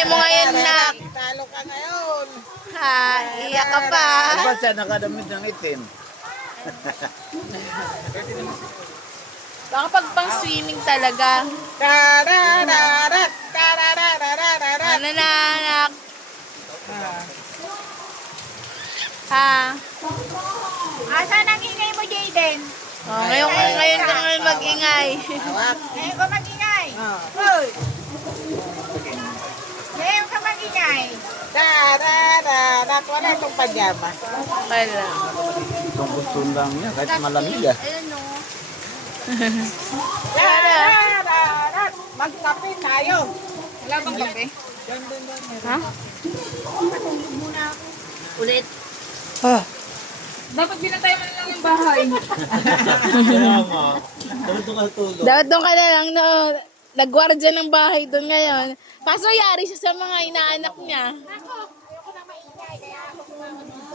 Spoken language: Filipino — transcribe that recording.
ingay mo ngayon, nak. Talo ka ngayon. Ha, iyak ka pa. Diba siya nakadamit ng itim? Baka pag pang swimming talaga. Tarararat, tararararararat. Ano na, anak? Ha? Asan ang ingay mo, Jayden? Oh, ngayon ka ngayon mag-ingay. Hawak. Ngayon ka mag-ingay. Ah. Hoy! Ngayon ka mag-ingay. Tarararat. Wala itong pajama. Wala. Tungkol lang niya, kahit malamig ah. Ayan o. Tarararat. Magkape tayo. Wala bang kape? Ha? Ulit. Dapat binatay mo na lang yung bahay. Dapat doon ka na lang, no? Nagwardya ng bahay doon ngayon. Kaso yari siya sa mga inaanak niya.